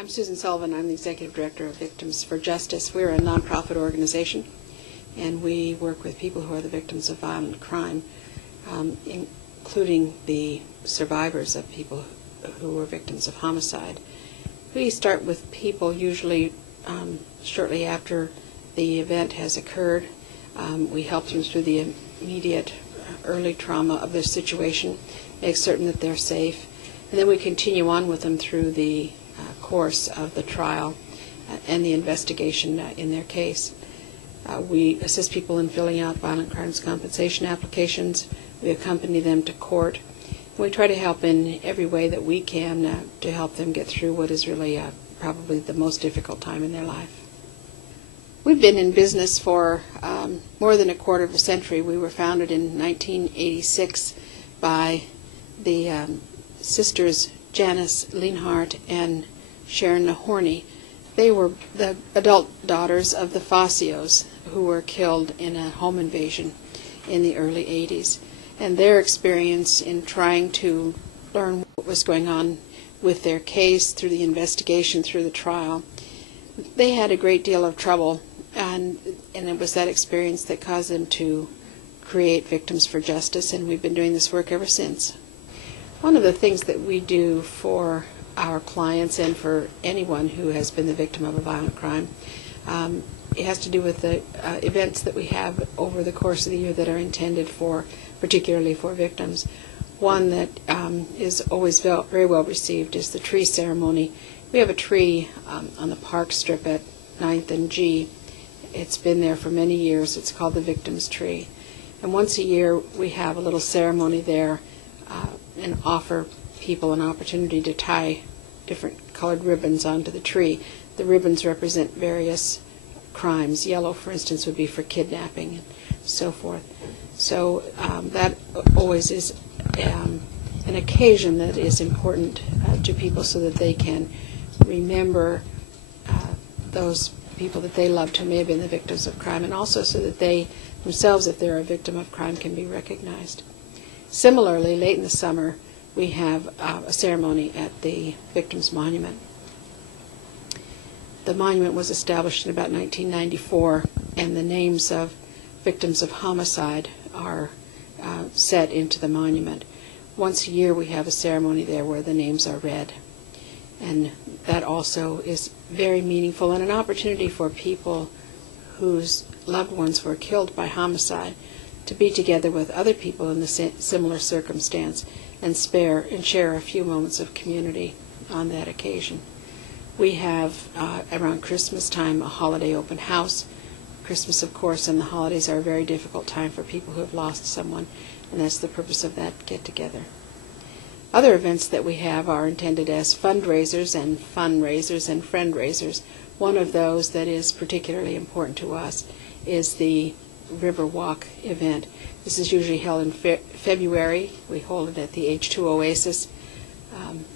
I'm Susan Sullivan. I'm the Executive Director of Victims for Justice. We're a nonprofit organization, and we work with people who are the victims of violent crime, including the survivors of people who were victims of homicide. We start with people usually shortly after the event has occurred. We help them through the immediate early trauma of their situation, make certain that they're safe, and then we continue on with them through the course of the trial and the investigation in their case. We assist people in filling out violent crimes compensation applications. We accompany them to court. We try to help in every way that we can to help them get through what is really probably the most difficult time in their life. We've been in business for more than a quarter of a century. We were founded in 1986 by the sisters Janice Lienhart and Sharon Nahorny. They were the adult daughters of the Facios, who were killed in a home invasion in the early 80s. And their experience in trying to learn what was going on with their case through the investigation, through the trial, they had a great deal of trouble, and it was that experience that caused them to create Victims for Justice, and we've been doing this work ever since. One of the things that we do for our clients and for anyone who has been the victim of a violent crime, it has to do with the events that we have over the course of the year that are intended for, particularly for victims. One that is always very well received is the tree ceremony. We have a tree on the park strip at 9th and G. It's been there for many years. It's called the Victim's Tree. And once a year we have a little ceremony there and offer people an opportunity to tie different colored ribbons onto the tree. The ribbons represent various crimes. Yellow, for instance, would be for kidnapping and so forth. So that always is an occasion that is important to people so that they can remember those people that they loved who may have been the victims of crime, and also so that they themselves, if they're a victim of crime, can be recognized. Similarly, late in the summer, we have a ceremony at the Victims Monument. The monument was established in about 1994, and the names of victims of homicide are set into the monument. Once a year we have a ceremony there where the names are read. And that also is very meaningful and an opportunity for people whose loved ones were killed by homicide to be together with other people in the similar circumstance and share a few moments of community on that occasion. We have, around Christmas time, a holiday open house. Christmas, of course, and the holidays are a very difficult time for people who have lost someone, and that's the purpose of that get-together. Other events that we have are intended as fundraisers and friend-raisers. One of those that is particularly important to us is the River Walk event. This is usually held in February. We hold it at the H2 Oasis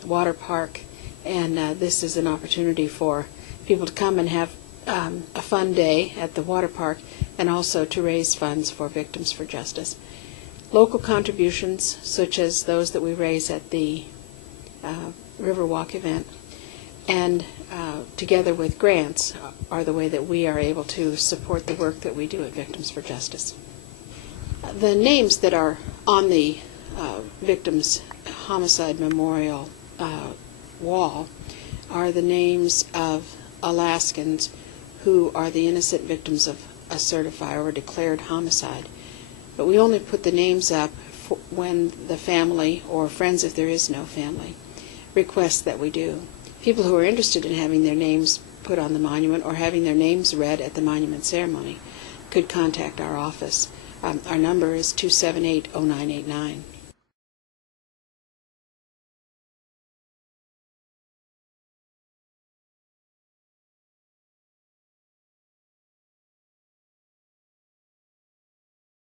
water park, and this is an opportunity for people to come and have a fun day at the water park and also to raise funds for Victims for Justice. Local contributions, such as those that we raise at the Riverwalk event, and together with grants, are the way that we are able to support the work that we do at Victims for Justice. The names that are on the Victims Homicide Memorial wall are the names of Alaskans who are the innocent victims of a certified or declared homicide. But we only put the names up when the family, or friends if there is no family, requests that we do. People who are interested in having their names put on the monument or having their names read at the monument ceremony could contact our office. Our number is 278-0989.